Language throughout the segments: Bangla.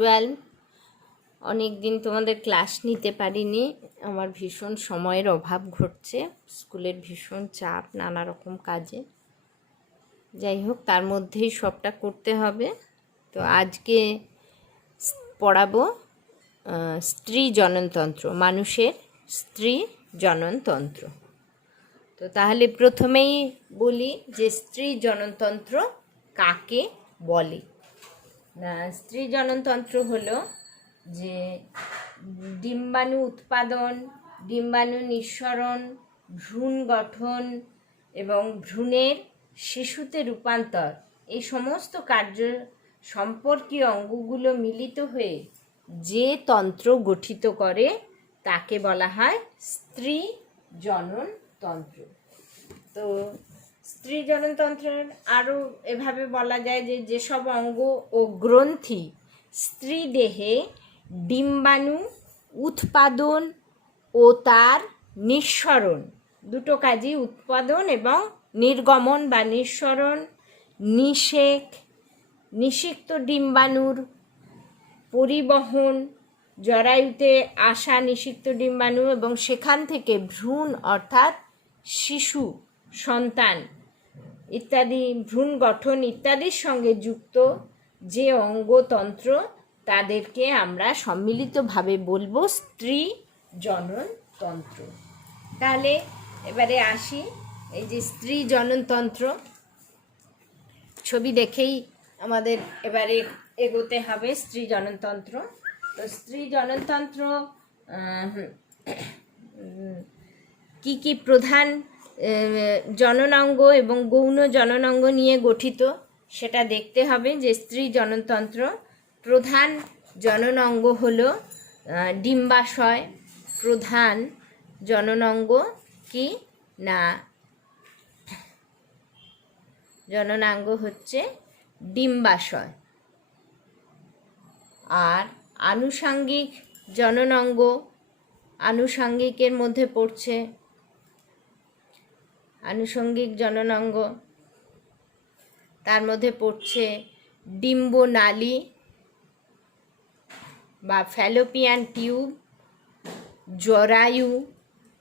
12। অনেক দিন তোমাদের ক্লাস নিতে পারিনি, আমার ভীষণ সময়ের অভাব ঘটছে, স্কুলের ভীষণ চাপ, নানা রকম কাজে। যাই হোক, তার মধ্যেই সবটা করতে হবে। তো আজকে পড়াবো স্ত্রী জননতন্ত্র, মানুষের স্ত্রী জননতন্ত্র। তো তাহলে প্রথমেই বলি যে স্ত্রী জননতন্ত্র কাকে বলে। না, স্ত্রী জননতন্ত্র হলো যে ডিম্বাণু উৎপাদন, ডিম্বাণু নিঃসরণ, ভ্রূণ গঠন এবং ভ্রূণের শিশুতে রূপান্তর, এই সমস্ত কার্য সম্পর্কীয় অঙ্গগুলো মিলিত হয়ে যে তন্ত্র গঠিত করে তাকে বলা হয় স্ত্রী জননতন্ত্র। তো স্ত্রী জননতন্ত্রের আরও এভাবে বলা যায় যে যেসব অঙ্গ ও গ্রন্থি স্ত্রী দেহে ডিম্বাণু উৎপাদন ও তার নিঃসরণ, দুটো কাজই, উৎপাদন এবং নির্গমন বা নিঃসরণ, নিষিক্ত ডিম্বাণুর পরিবহন, জরায়ুতে আসা নিষিক্ত ডিম্বাণু এবং সেখান থেকে ভ্রূণ অর্থাৎ শিশু সন্তান ইত্যাদি, ভ্রূণ গঠন ইত্যাদির সঙ্গে যুক্ত যে অঙ্গতন্ত্র তাদেরকে আমরা সম্মিলিতভাবে বলবো স্ত্রী জননতন্ত্র। তাহলে এবারে আসি, এই যে স্ত্রী জননতন্ত্র, ছবি দেখেই আমাদের এবারে এগোতে হবে। স্ত্রী জননতন্ত্র, তো স্ত্রী জননতন্ত্র কি কি প্রধান জননাঙ্গ এবং গৌণ জননাঙ্গ নিয়ে গঠিত সেটা দেখতে হবে। যে স্ত্রী জননতন্ত্র প্রধান জননাঙ্গ হলো ডিম্বাশয়। প্রধান জননাঙ্গ কি না, জননাঙ্গ হচ্ছে ডিম্বাশয়। আর আনুষাঙ্গিক জননাঙ্গ, আনুষাঙ্গিকের মধ্যে পড়ছে আনুষঙ্গিক জননাঙ্গ, তার মধ্যে পড়ছে ডিম্বনালী বা ফ্যালোপিয়ান টিউব, জরায়ু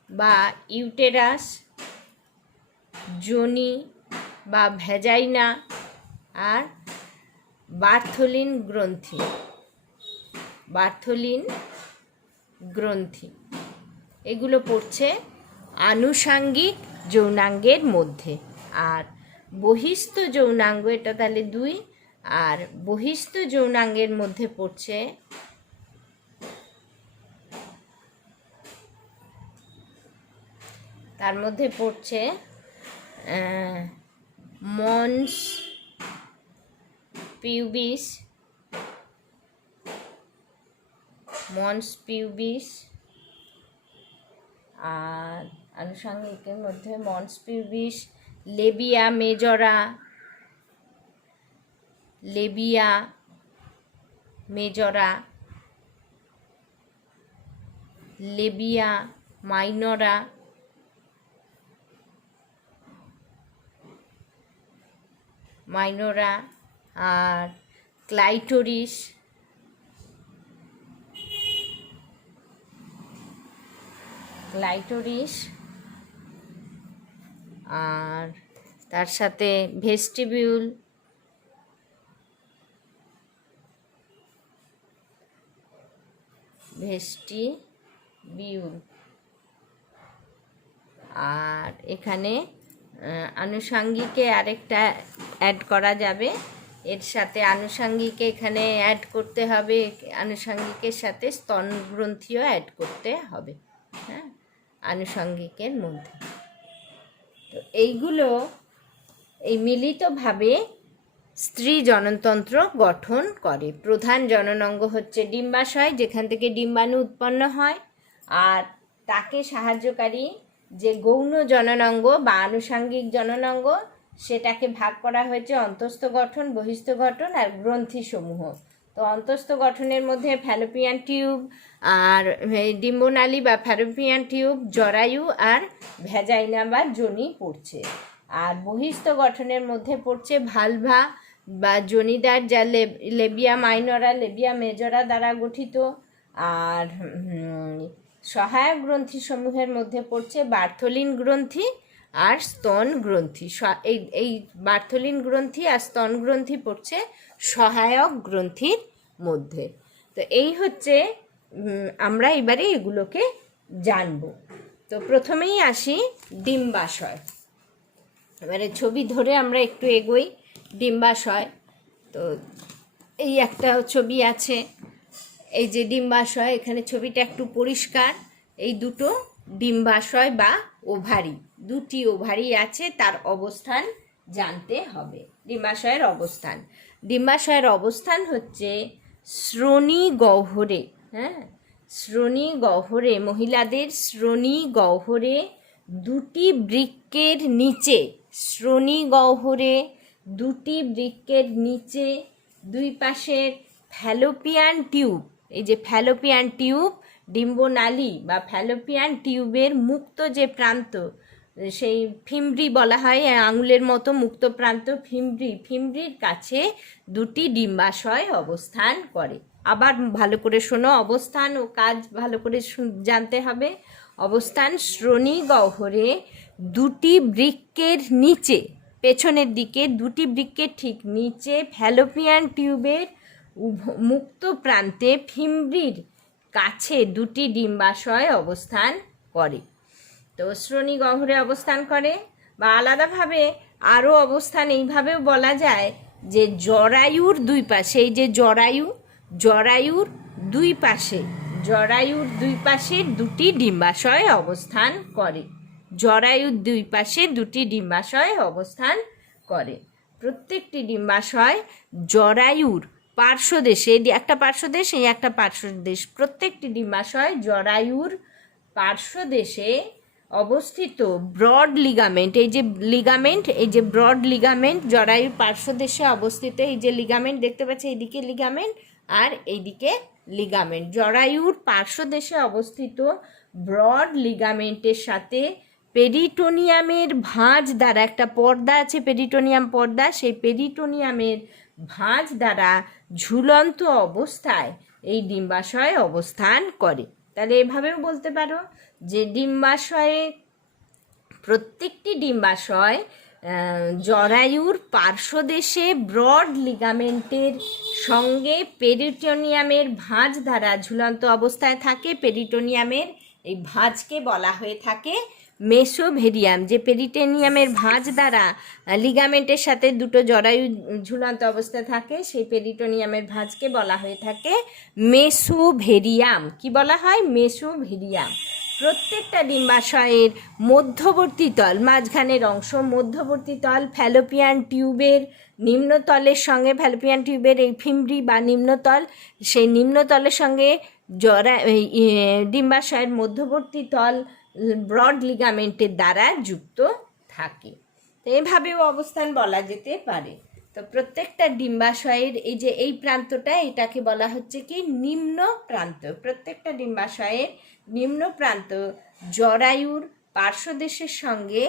বা ইউটেরাস, যোনি বা ভ্যাজাইনা, আর বার্থলিন গ্রন্থি, এগুলো পড়ছে আনুষাঙ্গিক যৌনাঙ্গের মধ্যে। আর বহিস্থ যৌনাঙ্গ, এটা তাহলে 2, আর বহিস্থ যৌনাঙ্গের মধ্যে পড়ছে তার মধ্যে পড়ছে মন্স পিউবিস, আর আনুষঙ্গিকের মধ্যে মন্স পিউবিস, লেবিয়া মেজরা, লেবিয়া মাইনরা, আর ক্লাইটোরিস, আর তার সাথে ভেস্টিবিউল, আর এখানে আনুষাঙ্গিকে আরেকটা অ্যাড করা যাবে, এর সাথে আনুষাঙ্গিকে এখানে অ্যাড করতে হবে, আনুষাঙ্গিকের সাথে স্তনগ্রন্থিও অ্যাড করতে হবে, হ্যাঁ, আনুষাঙ্গিকের মধ্যে। তো এইগুলো এই মিলিতভাবে স্ত্রী জননতন্ত্র গঠন করে। প্রধান জননাঙ্গ হচ্ছে ডিম্বাশয়, যেখান থেকে ডিম্বাণু উৎপন্ন হয়, আর তাকে সাহায্যকারী যে গৌণ জননাঙ্গ বা আনুষাঙ্গিক জননাঙ্গ, সেটাকে ভাগ করা হয়েছে অন্তস্থ গঠন, বহিস্থ গঠন আর গ্রন্থিসমূহ। তো অন্তস্থ গঠনের মধ্যে ফ্যালোপিয়ান টিউব আর ডিম্বনালী বা ফ্যালোপিয়ান টিউব, জরায়ু আর ভ্যাজাইনা বা যোনি পড়ছে। আর বহিস্থ গঠনের মধ্যে পড়ছে ভালভা, বা জনিদার যা লেবিয়া মাইনরা লেবিয়া মেজরা দ্বারা গঠিত। আর সহায়ক গ্রন্থিসমূহের মধ্যে পড়ছে বার্থলিন গ্রন্থি আর স্তন গ্রন্থি। এই বার্থলিন গ্রন্থি আর স্তন গ্রন্থি পড়ছে সহায়ক গ্রন্থির মধ্যে। তো এই হচ্ছে আমরা এবারে এগুলোকে জানব। তো প্রথমেই আসি ডিম্বাশয়। এবারে ছবি ধরে আমরা একটু এগোই। ডিম্বাশয়, তো এই একটা ছবি আছে, এই যে ডিম্বাশয়, এখানে ছবিটা একটু পরিষ্কার। এই দুটো ডিম্বাশয় বা ওভারি, দুটি ওভারি আছে, তার অবস্থান জানতে হবে। ডিম্বাশয়ের অবস্থান হচ্ছে শ্রোণী গহ্বরে। হ্যাঁ, শ্রোণী গহ্বরে, মহিলাদের শ্রোণী গহ্বরে দুটি বৃক্কের নিচে, শ্রোণী গহ্বরে দুটি বৃক্কের নিচে দুই পাশের ফ্যালোপিয়ান টিউব, এই যে ফ্যালোপিয়ান টিউব, ডিম্বনালী বা ফ্যালোপিয়ান টিউবের মুক্ত যে প্রান্ত, সেই ফিমব্রি বলা হয়, আঙুলের মতো মুক্ত প্রান্ত ফিমব্রির কাছে দুটি ডিম্বাশয় অবস্থান করে। আবার ভালো করে শোনো, অবস্থান ও কাজ ভালো করে জানতে হবে। অবস্থান শ্রোণী গহ্বরে দুটি বৃক্কের নিচে, পেছনের দিকে দুটি বৃক্কের ঠিক নিচে ফ্যালোপিয়ান টিউবের মুক্ত প্রান্তে ফিমব্রির কাছে দুটি ডিম্বাশয় অবস্থান করে। তো শ্রোণী গহ্বরে অবস্থান করে, বা আলাদাভাবে আরও অবস্থান এইভাবেও বলা যায় যে জরায়ুর দুই পাশে, এই যে জরায়ুর দুই পাশে দুটি ডিম্বাশয় অবস্থান করে। জরায়ুর দুই পাশে দুটি ডিম্বাশয় অবস্থান করে। প্রত্যেকটি ডিম্বাশয় জরায়ুর পার্শ্বদেশে, একটা পার্শ্বদেশ, এই একটা পার্শ্বদেশ, প্রত্যেকটি ডিম্বাশয় জরায়ুর পার্শ্বদেশে অবস্থিত ব্রড লিগামেন্ট, এই যে ব্রড লিগামেন্ট জরায়ুর পার্শ্বদেশে অবস্থিত, এই যে লিগামেন্ট দেখতে পাচ্ছি, এইদিকে লিগামেন্ট আর এইদিকে লিগামেন্ট, জরায়ুর পার্শ্বদেশে অবস্থিত ব্রড লিগামেন্টের সাথে পেরিটোনিয়ামের ভাঁজ দ্বারা, একটা পর্দা আছে পেরিটোনিয়াম পর্দা, সেই পেরিটোনিয়ামের ভাঁজ দ্বারা ঝুলন্ত অবস্থায় এই ডিম্বাশয় অবস্থান করে। তাহলে এভাবেও বলতে পারো যে প্রত্যেকটি ডিম্বাশয় জরায়ুর পার্শ্বদেশে ব্রড লিগামেন্টের সঙ্গে পেরিটোনিয়ামের ভাঁজ দ্বারা ঝুলন্ত অবস্থায় থাকে। পেরিটোনিয়ামের এই ভাঁজকে বলা হয়ে থাকে মেসোভেরিয়াম। যে পেরিটোনিয়ামের ভাঁজ দ্বারা লিগামেন্টের সাথে দুটো জরায়ু ঝুলন্ত অবস্থায় থাকে, সেই পেরিটোনিয়ামের ভাঁজকে বলা হয়ে থাকে মেসোভেরিয়াম। কি বলা হয়? মেসোভেরিয়াম। প্রত্যেকটা ডিম্বাশয়ের মধ্যবর্তী তল, মাঝখানের অংশ, মধ্যবর্তী তল ফ্যালোপিয়ান টিউবের নিম্নতলের সঙ্গে, ফ্যালোপিয়ান টিউবের এই ফিমব্রি বা নিম্নতল, সেই নিম্নতলের সঙ্গে ডিম্বাশয়ের মধ্যবর্তী তল ব্রড লিগামেন্টের দ্বারা যুক্ত থাকে। তো এভাবেও অবস্থান বলা যেতে পারে। তো প্রত্যেকটা ডিম্বাশয়ের এই প্রান্তটা, এটাকে বলা হচ্ছে কি নিম্ন প্রান্ত। প্রত্যেকটা ডিম্বাশয়ের নিম্ন প্রান্ত জরায়ুর পার্শ্বদেশের সঙ্গে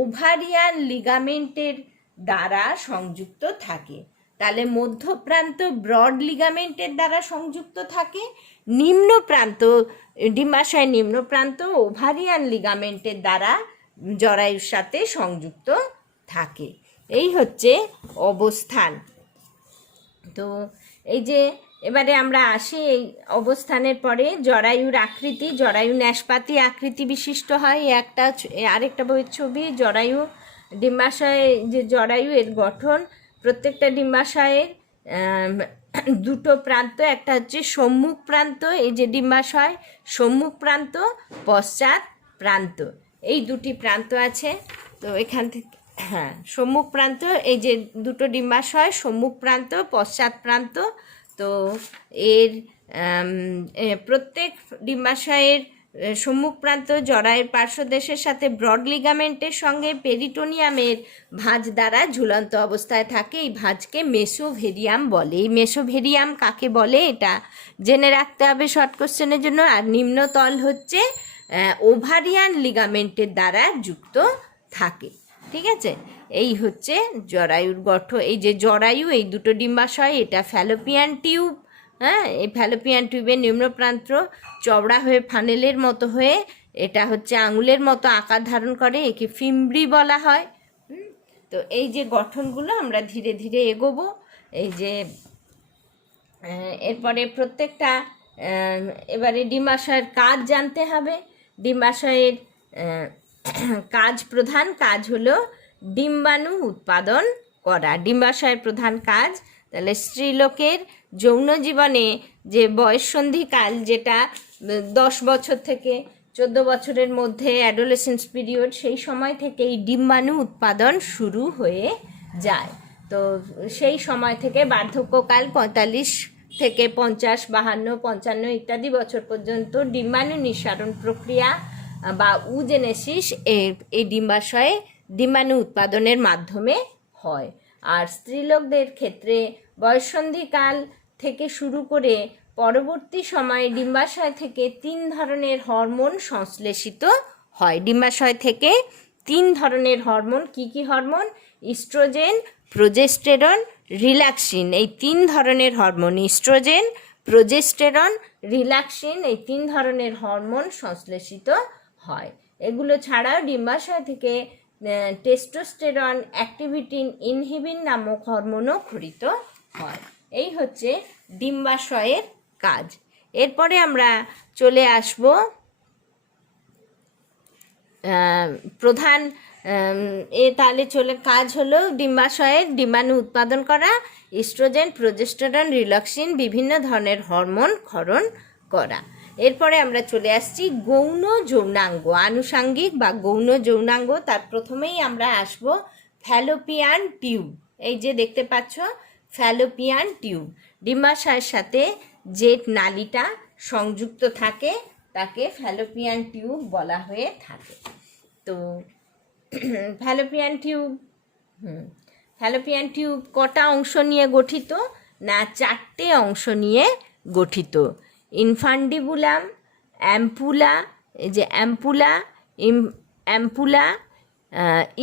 ওভারিয়ান লিগামেন্টের দ্বারা সংযুক্ত থাকে। তাহলে মধ্যপ্রান্ত ব্রড লিগামেন্টের দ্বারা সংযুক্ত থাকে, নিম্ন প্রান্ত ডিম্বাশয়ের নিম্ন প্রান্ত ওভারিয়ান লিগামেন্টের দ্বারা জরায়ুর সাথে সংযুক্ত থাকে। এই হচ্ছে অবস্থান। তো এবারে আমরা আসি এই অবস্থানের পরে জরায়ুর আকৃতি। জরায়ু ন্যাসপাতি আকৃতি বিশিষ্ট হয়। আরেকটা বইয়ের ছবি, জরায়ু ডিম্বাশয়ে যে জরায়ু এর গঠন, প্রত্যেকটা ডিম্বাশয়ের দুটো প্রান্ত, একটা হচ্ছে সম্মুখ প্রান্ত, এই যে ডিম্বাশয় সম্মুখ প্রান্ত, পশ্চাৎ প্রান্ত, এই দুটি প্রান্ত আছে। তো এখান থেকে সম্মুখ প্রান্ত, এই যে দুটো ডিম্বাশয়, সম্মুখ প্রান্ত, পশ্চাৎ প্রান্ত। তো এর প্রত্যেক ডিম্বাশয়ের সম্মুখ প্রান্ত জরায়ুর পার্শ্বদেশের সাথে ব্রড লিগামেন্টের সঙ্গে পেরিটোনিয়ামের ভাঁজ দ্বারা ঝুলন্ত অবস্থায় থাকে। এই ভাঁজকে মেসোভেরিয়াম বলে। এই মেসোভেরিয়াম কাকে বলে এটা জেনে রাখতে হবে শর্ট কোশ্চেনের জন্য। আর নিম্নতল হচ্ছে ওভারিয়ান লিগামেন্টের দ্বারা যুক্ত থাকে। ঠিক আছে, এই হচ্ছে জরায়ুর গঠন। এই যে জরায়ু, এই দুটো ডিম্বাশয়, এটা ফ্যালোপিয়ান টিউব। হ্যাঁ, এই ফ্যালোপিয়ান টিউবের নিম্নপ্রান্ত চওড়া হয়ে ফানেলের মতো হয়ে এটা হচ্ছে আঙুলের মতো আকার ধারণ করে, একে ফিমব্রি বলা হয়। তো এই যে গঠনগুলো আমরা ধীরে ধীরে এগোবো। এই যে এরপরে প্রত্যেকটা এবারে ডিম্বাশয়ের কাজ জানতে হবে। ডিম্বাশয়ের কাজ, প্রধান কাজ হলো ডিম্বাণু উৎপাদন করা। ডিম্বাশয়ের প্রধান কাজ, তাহলে স্ত্রীলোকের যৌন জীবনে যে বয়ঃসন্ধিকাল, যেটা 10 বছর থেকে 14 বছরের মধ্যে অ্যাডোলেসেন্স পিরিয়ড, সেই সময় থেকে এই ডিম্বাণু উৎপাদন শুরু হয়ে যায়। তো সেই সময় থেকে বার্ধক্যকাল 45 থেকে 50, 52, 55 ইত্যাদি বছর পর্যন্ত ডিম্বাণু নিঃসারণ প্রক্রিয়া বা উজেনেসিস এই ডিম্বাশয়ে ডিম্বাণু উৎপাদনের মাধ্যমে হয়। আর স্ত্রীলোকদের ক্ষেত্রে বয়ঃসন্ধিকাল থেকে শুরু করে পরবর্তী সময়ে ডিম্বাশয় থেকে 3 ধরনের হরমোন সংশ্লেষিত হয়। ডিম্বাশয় থেকে 3 ধরনের হরমোন, কি কি হরমোন? Oestrogen, progesterone, relaxin. এই 3 ধরনের হরমোন, ইস্ট্রোজেন, প্রোজেস্টেরন, রিল্যাক্সিন, এই 3 ধরনের হরমোন সংশ্লেষিত হয়। এগুলো ছাড়াও ডিম্বাশয় থেকে টেস্টোস্টেরন, অ্যাক্টিভিটিন, ইনহিবিন নামক হরমোনও ক্ষরিত হয়। এই হচ্ছে ডিম্বাশয়ের কাজ। এরপরে আমরা চলে আসব প্রধান তাহলে কাজ হলো ডিম্বাশয়ের ডিম্বাণু উৎপাদন করা, ইস্ট্রোজেন, প্রোজেস্টেরন, রিল্যাক্সিন, বিভিন্ন ধরনের হরমোন ক্ষরণ করা। এরপরে আমরা চলে আসছি গৌণ যৌনাঙ্গ, আনুষাঙ্গিক বা গৌণ যৌনাঙ্গ। তার প্রথমেই আমরা আসব ফ্যালোপিয়ান টিউব। এই যে দেখতে পাচ্ছ ফ্যালোপিয়ান টিউব, ডিম্বাশয়ের সাথে যে নালীটা সংযুক্ত থাকে তাকে ফ্যালোপিয়ান টিউব বলা হয়ে থাকে। তো ফ্যালোপিয়ান টিউব কটা অংশ নিয়ে গঠিত? না, 4টে অংশ নিয়ে গঠিত। ইনফান্ডিবুলাম, অ্যাম্পুলা, এই যে অ্যাম্পুলা,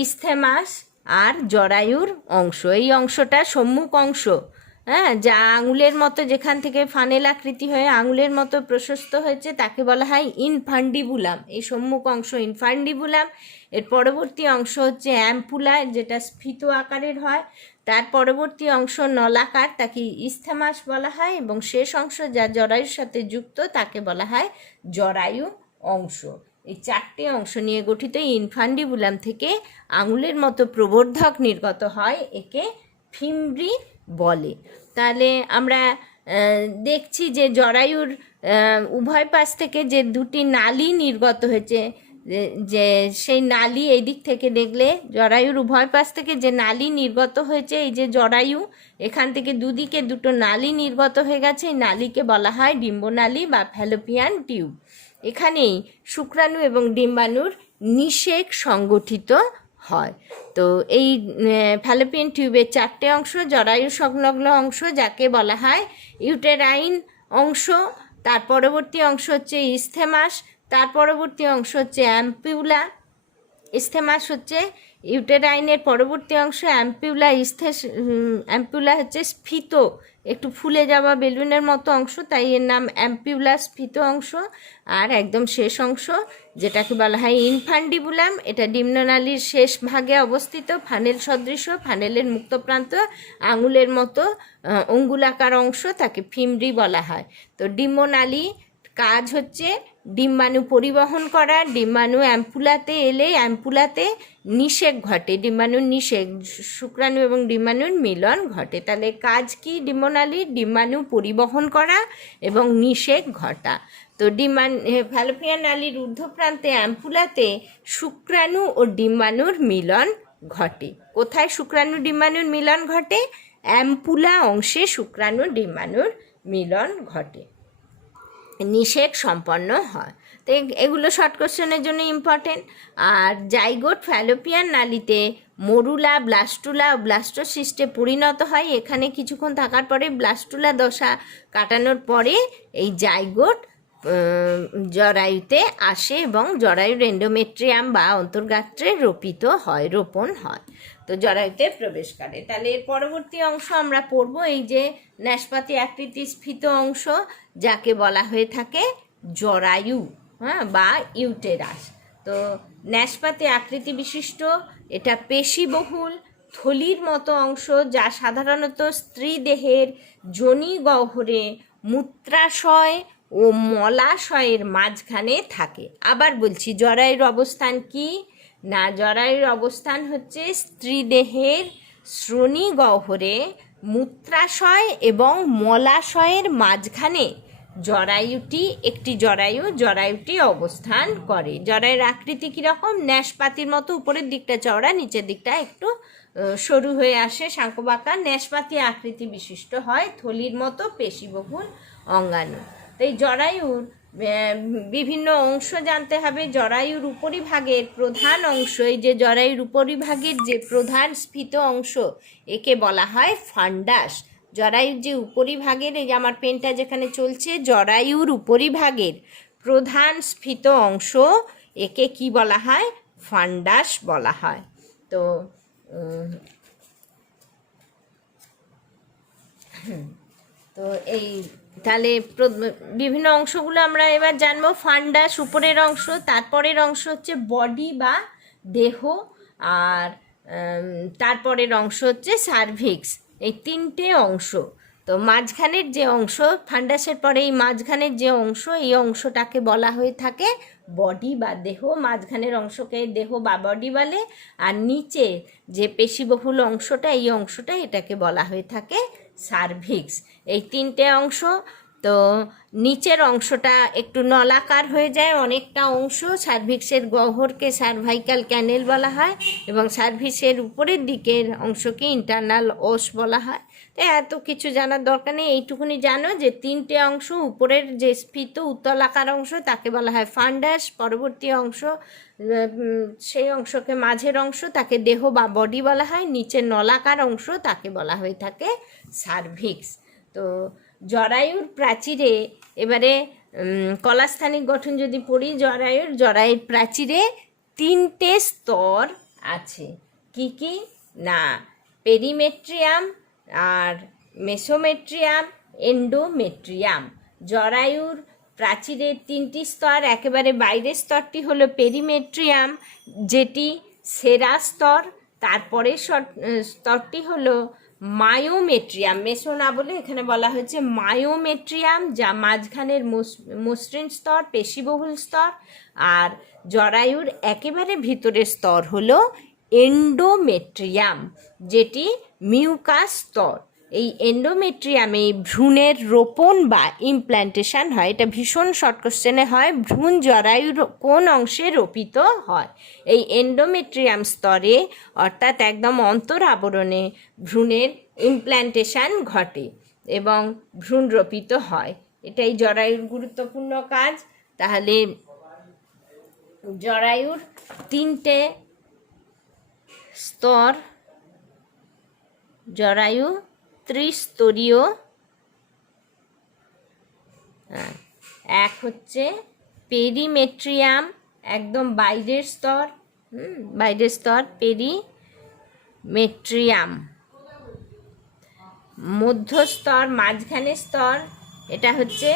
ইস্থেমাস আর জরায়ুর অংশ। এই অংশটা সম্মুখ অংশ, হ্যাঁ, যা আঙুলের মতো, যেখান থেকে ফানেল আকৃতি হয়ে আঙুলের মতো প্রশস্ত হয়েছে তাকে বলা হয় ইনফান্ডিবুলাম। এই সম্মুখ অংশ ইনফান্ডিবুলাম। এর পরবর্তী অংশ হচ্ছে অ্যাম্পুলা, যেটা স্ফীত আকারের হয়। তার পরবর্তী অংশ নলাকার, তাকে ইস্থেমাস বলা হয়। এবং শেষ অংশ যা জরায়ুর সাথে যুক্ত তাকে বলা হয় জরায়ু অংশ। এই 4টে অংশ নিয়ে গঠিত ইনফান্ডিবুলাম থেকে আঙুলের মতো প্রবর্ধক নির্গত হয়, একে ফিমব্রি বলে। তাহলে আমরা দেখছি যে জরায়ুর উভয় পাশ থেকে যে 2টি নালী নির্গত হয়েছে, যে সেই নালী এই দিক থেকে দেখলে জরায়ুর উভয় পাশ থেকে যে নালী নির্গত হয়েছে, এই যে জরায়ু, এখান থেকে দুদিকে 2টো নালী নির্গত হয়ে গেছে, এই নালীকে বলা হয় ডিম্বনালী বা ফ্যালোপিয়ান টিউব। এখানেই শুক্রাণু এবং ডিম্বাণুর নিষেক সংগঠিত হয়। তো এই ফ্যালোপিয়ান টিউবের 4টে অংশ, জরায়ু সংলগ্ন অংশ যাকে বলা হয় ইউটেরাইন অংশ, তার পরবর্তী অংশ হচ্ছে ইস্থেমাস, তার পরবর্তী অংশ হচ্ছে অ্যাম্পিউলা। ইস্থেমাস হচ্ছে ইউটেরাইনের পরবর্তী অংশ, অ্যাম্পিউলা হচ্ছে স্ফীত, একটু ফুলে যাওয়া বেলুনের মতো অংশ, তাই এর নাম অ্যাম্পিউলা, স্ফীত অংশ। আর একদম শেষ অংশ যেটাকে বলা হয় ইনফান্ডিবুলাম, এটা ডিম্বনালীর শেষ ভাগে অবস্থিত, ফানেল সদৃশ, ফানেলের মুক্ত প্রান্ত আঙুলের মতো অঙ্গুলাকার অংশ, তাকে ফিমব্রি বলা হয়। তো ডিম্বনালী কাজ হচ্ছে ডিম্বাণু পরিবহন করা। ডিম্বাণু অ্যাম্পুলাতে এলে অ্যাম্পুলাতে নিষেক ঘটে, ডিম্বাণুর নিষেক, শুক্রাণু এবং ডিম্বাণুর মিলন ঘটে। তাহলে কাজ কি ডিম্বনালীর? ডিম্বাণু পরিবহন করা এবং নিষেক ঘটা। তো ফ্যালোপিয়ান নালীর ঊর্ধ্বপ্রান্তে অ্যাম্পুলাতে শুক্রাণু ও ডিম্বাণুর মিলন ঘটে। কোথায় শুক্রাণু ডিম্বাণুর মিলন ঘটে? অ্যাম্পুলা অংশে শুক্রাণু ডিম্বাণুর মিলন ঘটে, নিষেক সম্পন্ন হয়। তো এগুলো শর্ট কোশ্চেনের জন্য ইম্পর্টেন্ট। আর জাইগোট ফ্যালোপিয়ান নালীতে মরুলা, ব্লাস্টুলা ও ব্লাস্টোসিস্টে পরিণত হয়। এখানে কিছুক্ষণ থাকার পরে ব্লাস্টুলা দশা কাটানোর পরে এই জাইগোট জরায়ুতে আসে এবং জরায়ুর এন্ডোমেট্রিয়াম বা অন্তর্গাত্রে রোপণ হয়। তো জরায়ুতে প্রবেশ করে। তাহলে এর পরবর্তী অংশ আমরা পড়ব এই যে ন্যাসপাতি আকৃতি স্ফীত অংশ, যাকে বলা হয়ে থাকে জরায়ু, হ্যাঁ, বা ইউটেরাস। তো ন্যাসপাতি আকৃতি বিশিষ্ট, এটা পেশিবহুল থলির মতো অংশ, যা সাধারণত স্ত্রী দেহের যোনি গহ্বরে মূত্রাশয় ও মলাশয়ের মাঝখানে থাকে। আবার বলছি, জরায়ুর অবস্থান কি না, জরায়ুর অবস্থান হচ্ছে স্ত্রীদেহের শ্রোণী গহ্বরে মূত্রাশয় এবং মলাশয়ের মাঝখানে জরায়ুটি, একটি জরায়ুটি অবস্থান করে। জরায়ুর আকৃতি কীরকম? ন্যাসপাতির মতো, উপরের দিকটা চওড়া, নিচের দিকটা একটু সরু হয়ে আসে, শাঁকোবাঁকা, ন্যাসপাতি আকৃতি বিশিষ্ট হয়, থলির মতো পেশিবহুল অঙ্গাণু। তো এই জরায়ুর বিভিন্ন অংশ জানতে হবে। জরায়ুর উপরিভাগের প্রধান অংশ, এই যে জরায়ুর উপরিভাগের যে প্রধান স্ফীত অংশ, একে বলা হয় ফান্ডাস। জরায়ুর যে উপরিভাগের, এই যে আমার পেনটা যেখানে চলছে, জরায়ুর উপরিভাগের প্রধান স্ফীত অংশ, একে কি বলা হয়? ফান্ডাস বলা হয়। তো তো এই তাহলে বিভিন্ন অংশগুলো আমরা এবার জানবো। ফান্ডাস উপরের অংশ, তারপরের অংশ হচ্ছে বডি বা দেহ, আর তারপরের অংশ হচ্ছে সার্ভিক্স। এই তিনটে অংশ। তো মাঝখানের যে অংশ, ফান্ডাসের পরে এই মাঝখানের যে অংশ, এই অংশটাকে বলা হয়ে থাকে বডি বা দেহ। মাঝখানের অংশকে দেহ বা বডি বলে, আর নিচে যে পেশিবহুল অংশটা, এই অংশটা, এটাকে বলা হয়ে থাকে সার্ভিক্স। এই তিনটে অংশ। তো নিচের অংশটা একটু নলাকার হয়ে যায় অনেকটা অংশ। সার্ভিক্সের গহ্বরকে সার্ভাইকাল ক্যানেল বলা হয়, এবং সার্ভিক্সের উপরের দিকের অংশকে ইন্টারনাল ওস বলা হয়। তো এত কিছু জানার দরকার নেই, এইটুকুনি জানো যে তিনটে অংশ, উপরের যে স্ফীত উত্তলাকার অংশ তাকে বলা হয় ফান্ডাস, পরবর্তী অংশ সেই অংশকে মাঝের অংশ তাকে দেহ বা বডি বলা হয়, নিচের নলাকার অংশ তাকে বলা হয়ে থাকে সার্ভিক্স। তো জরায়ুর প্রাচীরে এবারে কলাস্থানিক গঠন যদি পড়ি, জরায়ুর প্রাচীরে তিনটে স্তর আছে। কি কি না, পেরিমেট্রিয়াম, আর মেসোমেট্রিয়াম, এন্ডোমেট্রিয়াম। জরায়ুর প্রাচীরের তিনটি স্তর। একেবারে বাইরের স্তরটি হলো পেরিমেট্রিয়াম, যেটি সেরা স্তর। তারপরে স্তরটি হলো মায়োমেট্রিয়াম, মেসো না বলে এখানে বলা হয়েছে মায়োমেট্রিয়াম, যা মাঝখানের মসৃণ স্তর, পেশিবহুল স্তর। আর জরায়ুর একেবারে ভিতরের স্তর হলো এন্ডোমেট্রিয়াম, যেটি মিউকাস স্তর। এই এন্ডোমেট্রিয়ামে ভ্রূণের রোপণ বা ইমপ্ল্যান্টেশন হয়। এটা ভীষণ শর্ট কোশ্চেনে হয়, ভ্রূণ জরায়ুর কোন অংশে রোপিত হয়? এই এন্ডোমেট্রিয়াম স্তরে, অর্থাৎ একদম অন্তর আবরণে ভ্রূণের ইমপ্ল্যান্টেশন ঘটে এবং ভ্রূণ রোপিত হয়। এটাই জরায়ুর গুরুত্বপূর্ণ কাজ। তাহলে জরায়ুর তিনটে স্তর, জরায়ু ত্রিস্তরীয়। এক হচ্ছে পেরিমেট্রিয়াম, একদম বাইরের স্তর, বাইরের স্তর পেরিমেট্রিয়াম। মধ্যস্তর, মাঝখানের স্তর, এটা হচ্ছে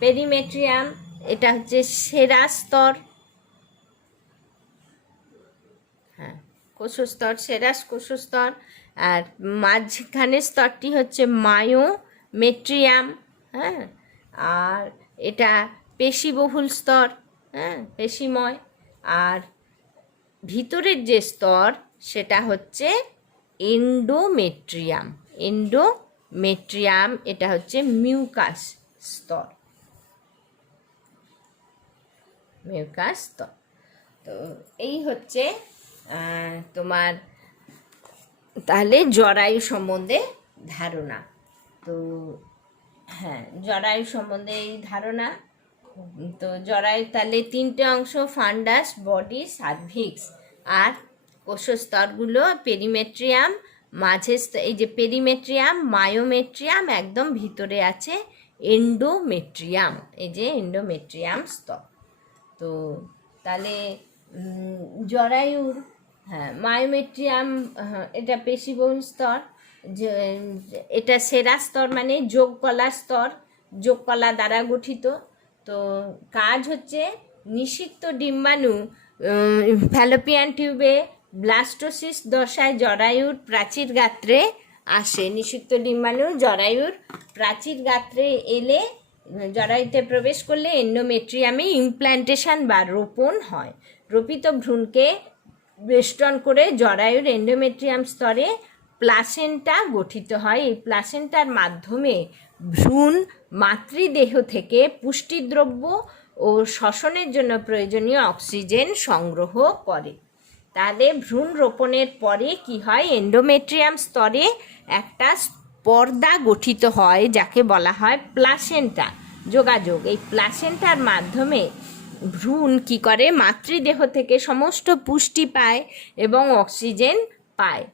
পেরিমেট্রিয়াম, এটা হচ্ছে সেরা স্তর, হ্যাঁ, কোষস্তর, সেরা কোষস্তর। আর মাঝখানের স্তরটি হচ্ছে মায়োমেট্রিয়াম, হ্যাঁ, আর এটা পেশিবহুল স্তর, হ্যাঁ, পেশিময়। আর ভিতরের যে স্তর সেটা হচ্ছে এন্ডোমেট্রিয়াম, এন্ডোমেট্রিয়াম, এটা হচ্ছে মিউকাস স্তর, মিউকাস স্তর। তো এই হচ্ছে তোমার তাহলে জরায়ু সম্বন্ধে ধারণা। তো হ্যাঁ, জরায়ু সম্বন্ধে এই ধারণা। তো জরায়ু তাহলে তিনটে অংশ, ফান্ডাস, বডি, সার্ভিক্স। আর কোষস্তরগুলো পেরিমেট্রিয়াম, মাঝে এই যে পেরিমেট্রিয়াম, মায়োমেট্রিয়াম, একদম ভিতরে আছে এন্ডোমেট্রিয়াম, এই যে এন্ডোমেট্রিয়াম স্তর। তো তাহলে জরায়ুর, হ্যাঁ, মায়োমেট্রিয়াম, এটা পেশিবহুল স্তর। যে এটা সেরা স্তর, মানে যোগকলা স্তর, যোগকলা দ্বারা গঠিত। তো কাজ হচ্ছে নিষিক্ত ডিম্বাণু ফ্যালোপিয়ান টিউবে ব্লাস্টোসিস দশায় জরায়ুর প্রাচীর গাত্রে আসে। নিষিক্ত ডিম্বাণু জরায়ুর প্রাচীর গাত্রে এলে, জরায়ুতে প্রবেশ করলে এন্ডোমেট্রিয়ামে ইমপ্ল্যান্টেশন বা রোপণ হয়। রোপিত ভ্রূণকে বেষ্টন করে জরায়ুর এন্ডোমেট্রিয়াম স্তরে প্লাসেন্টা গঠিত হয়। এই প্লাসেন্টার মাধ্যমে ভ্রূণ মাতৃদেহ থেকে পুষ্টিদ্রব্য ও শ্বসনের জন্য প্রয়োজনীয় অক্সিজেন সংগ্রহ করে। তাহলে ভ্রূণ রোপণের পরে কি হয়, এন্ডোমেট্রিয়াম স্তরে একটা পর্দা গঠিত হয় যাকে বলা হয় প্লাসেন্টা। যোগাযোগ, এই প্লাসেন্টার মাধ্যমে ভ্রূণ কি করে, মাতৃদেহ থেকে সমস্ত পুষ্টি পায় এবং অক্সিজেন পায়।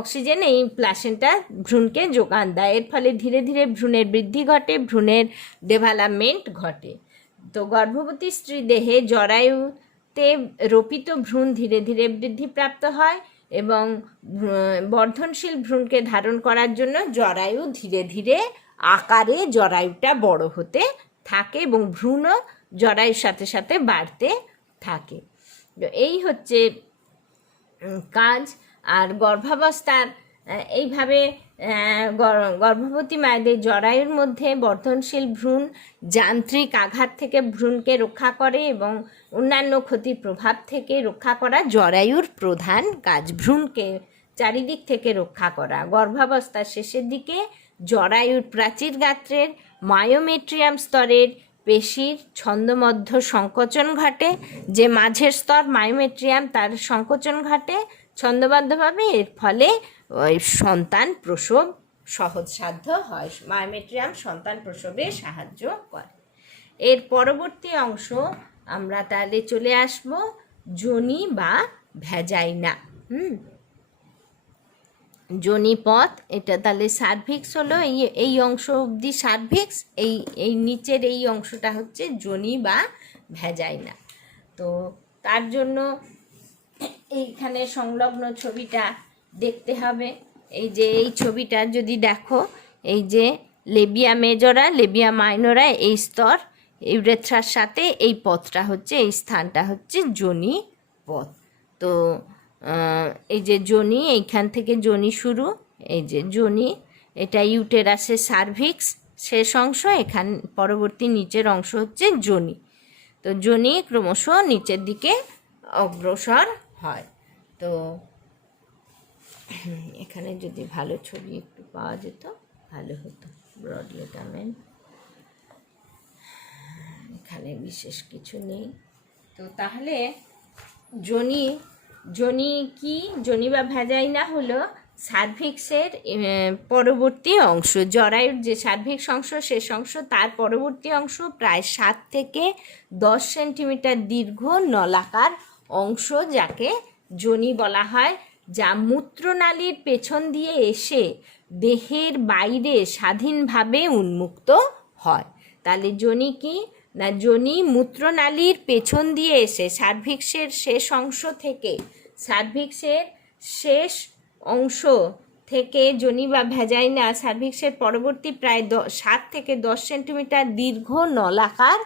অক্সিজেন এই প্লাসেন্টা ভ্রূণকে যোগান দেয়। এর ফলে ধীরে ধীরে ভ্রূণের বৃদ্ধি ঘটে, ভ্রূণের ডেভেলপমেন্ট ঘটে। তো গর্ভবতী স্ত্রী দেহে জরায়ুতে রোপিত ভ্রূণ ধীরে ধীরে বৃদ্ধিপ্রাপ্ত হয় এবং বর্ধনশীল ভ্রূণকে ধারণ করার জন্য জরায়ু ধীরে ধীরে আকারে জরায়ুটা বড় হতে থাকে এবং ভ্রূণও জরায়ুর সাথে সাথে বাড়তে থাকে। এই হচ্ছে কাজ। আর গর্ভাবস্থার এইভাবে গর্ভবতী মায়েদের জরায়ুর মধ্যে বর্ধনশীল ভ্রূণ যান্ত্রিক আঘাত থেকে ভ্রূণকে রক্ষা করে এবং অন্যান্য ক্ষতির প্রভাব থেকে রক্ষা করা জরায়ুর প্রধান কাজ। ভ্রূণকে চারিদিক থেকে রক্ষা করা। গর্ভাবস্থার শেষের দিকে জরায়ুর প্রাচীর গাত্রের মায়োমেট্রিয়াম স্তরের পেশির ছন্দমধ্য সংকোচন ঘটে। যে মাঝের স্তর মায়োমেট্রিয়াম, তার সংকোচন ঘটে ছন্দবদ্ধভাবে। এর ফলে ওই সন্তান প্রসব সহজসাধ্য হয়। মায়োমেট্রিয়াম সন্তান প্রসবে সাহায্য করে। এর পরবর্তী অংশ আমরা তাহলে চলে আসব যোনি বা ভ্যাজাইনা। যোনিপথ, এটা তাহলে সার্ভিক্স হলো, এই অংশ অবধি সার্ভিক্স, এই নিচের এই অংশটা হচ্ছে যোনি বা ভ্যাজাইনা। তো তার জন্য এইখানে সংলগ্ন ছবিটা দেখতে হবে। এই যে এই ছবিটা যদি দেখো, এই যে লেবিয়া মেজরা, লেবিয়া মাইনরা, এই স্তর ইউরেথ্রার সাথে এই পথটা হচ্ছে, এই স্থানটা হচ্ছে যোনি পথ। তো এই যে যোনি, এইখান থেকে যোনি শুরু, এই যে যোনি, এটা ইউটেরাসের সার্ভিক্স শেষ অংশ, এখান পরবর্তী নিচের অংশ হচ্ছে যোনি। তো যোনি ক্রমশ নিচের দিকে অগ্রসর হয়। তো এখানে যদি ভালো ছবি একটু পাওয়া যেত ভালো হতো। ব্রডলি গার্মেন্ট, এখানে বিশেষ কিছু নেই। তো তাহলে যোনি কি, যোনি বা ভ্যাজাইনা হলো সার্ভিক্সের পরবর্তী অংশ। জরায়ুর যে সার্ভিক্স অংশ, শেষ অংশ, তার পরবর্তী অংশ প্রায় 7 থেকে 10 সেন্টিমিটার দীর্ঘ নলাকার অংশ, যাকে যোনি বলা হয়, যা মূত্রনালীর পেছন দিয়ে এসে দেহের বাইরে স্বাধীনভাবে উন্মুক্ত হয়। তাহলে যোনি কি না, যোনি মূত্রনালীর পেছন দিয়ে এসে সার্ভিক্সের শেষ অংশ থেকে, সার্ভিক্সের শেষ অংশ থেকে যোনি বা ভ্যাজাইনা সার্ভিক্সের পরবর্তী প্রায় 7 থেকে 10 সেন্টিমিটার দীর্ঘ নলাকার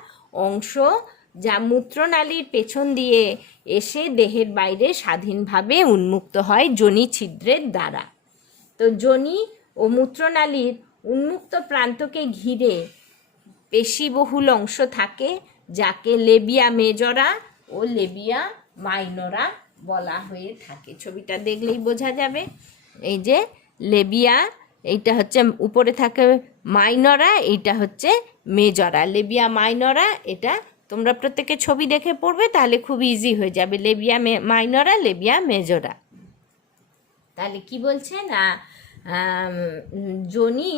অংশ, যা মূত্রনালীর পেছন দিয়ে এসে দেহের বাইরে স্বাধীনভাবে উন্মুক্ত হয় যোনি ছিদ্রের দ্বারা। তো যোনি ও মূত্রনালীর উন্মুক্ত প্রান্তকে ঘিরে পেশিবহুল অংশ থাকে, যাকে লেবিয়া মেজরা ও লেবিয়া মাইনরা বলা হয়ে থাকে। ছবিটা দেখলেই বোঝা যাবে। এই যে লেবিয়া, এইটা হচ্ছে উপরে থাকে মাইনরা, এইটা হচ্ছে মেজরা। লেবিয়া মাইনরা, এটা তোমরা প্রত্যেকে ছবি দেখে পড়বে, তাহলে খুব ইজি হয়ে যাবে। লেবিয়া মাইনরা, লেবিয়া মেজরা। তাহলে কি বলছে না, যোনি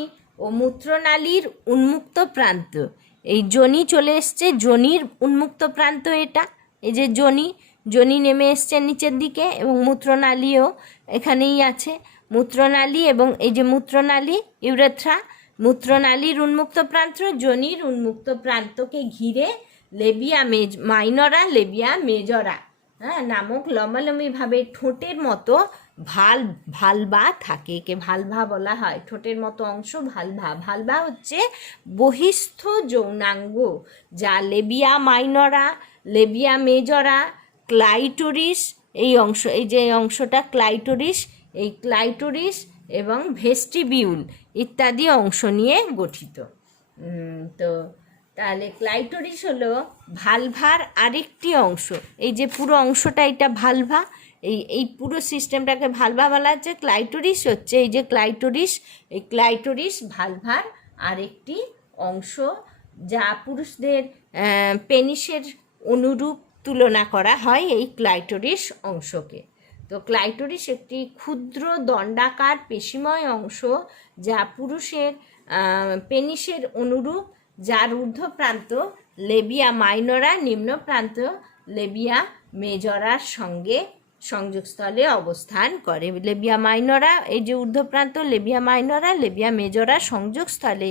ও মূত্রনালীর উন্মুক্ত প্রান্ত, এই যোনি চলে এসছে, যোনির উন্মুক্ত প্রান্ত এটা। এই যে যোনি নেমে এসছে নিচের দিকে এবং মূত্রনালীও এখানেই আছে। মূত্রনালী এবং এই যে মূত্রনালী ইউরেথ্রা, মূত্রনালীর উন্মুক্ত প্রান্ত, যোনির উন্মুক্ত প্রান্তকে ঘিরে লেবিয়া মাইনরা, লেবিয়া মেজরা হ্যাঁ নামক লম্বালম্বিভাবে ঠোঁটের মতো ভালভা থাকে, একে ভালভা বলা হয়। ঠোঁটের মতো অংশ ভালভা। ভালভা হচ্ছে বহিস্থ যৌনাঙ্গ, যা লেবিয়া মাইনরা, লেবিয়া মেজরা, ক্লাইটোরিস, এই অংশ, এই যে অংশটা ক্লাইটোরিস, এই ক্লাইটোরিস এবং ভেস্টিবিউল ইত্যাদি অংশ নিয়ে গঠিত। তো তাহলে ক্লাইটোরিস হলো ভালভার আরেকটি অংশ। এই যে পুরো অংশটা এটা ভালভা, এই পুরো সিস্টেমটাকে ভালভা বলা হচ্ছে। ক্লাইটোরিস হচ্ছে এই যে ক্লাইটোরিস, এই ক্লাইটোরিস ভালভার আরেকটি অংশ, যা পুরুষদের পেনিসের অনুরূপ তুলনা করা হয় এই ক্লাইটোরিস অংশকে। তো ক্লাইটোরিস একটি ক্ষুদ্র দণ্ডাকার পেশিময় অংশ, যা পুরুষের পেনিসের অনুরূপ, যার ঊর্ধ্ব প্রান্ত লেবিয়া মাইনরা, নিম্ন প্রান্ত লেবিয়া মেজরার সঙ্গে সংযোগস্থলে অবস্থান করে। লেবিয়া মাইনরা, এই যে ঊর্ধ্ব প্রান্ত লেবিয়া মাইনরা, লেবিয়া মেজরা সংযোগস্থলে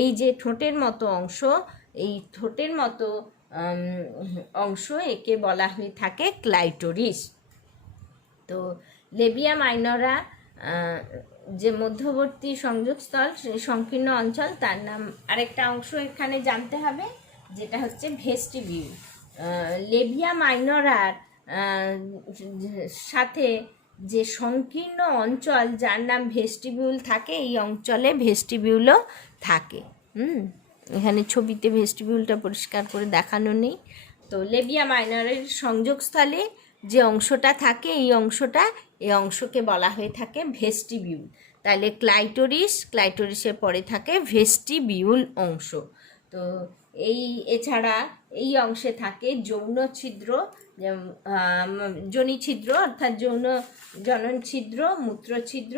এই যে ঠোঁটের মতো অংশ, এই ঠোঁটের মতো অংশ, একে বলা হয়ে থাকে ক্লাইটোরিস। তো লেবিয়া মাইনরা যে মধ্যবর্তী সংযোগস্থল, সেই সংকীর্ণ অঞ্চল, তার নাম আরেকটা অংশ এখানে জানতে হবে, যেটা হচ্ছে ভেস্টিবিউল। লেবিয়া মাইনরার সাথে যে সংকীর্ণ অঞ্চল, যার নাম ভেস্টিবিউল থাকে, এই অঞ্চলে ভেস্টিবিউলও থাকে। এখানে ছবিতে ভেস্টিবিউলটা পরিষ্কার করে দেখানো নেই। তো লেবিয়া মাইনরের সংযোগস্থলে যে অংশটা থাকে, এই অংশকে বলা হয়ে থাকে ভেস্টিবিউল। তাহলে ক্লাইটোরিসের পরে থাকে ভেস্টিবিউল অংশ। তো এছাড়া এই অংশে থাকে যৌন ছিদ্র, যোনি ছিদ্র অর্থাৎ জনন ছিদ্র, মূত্র ছিদ্র,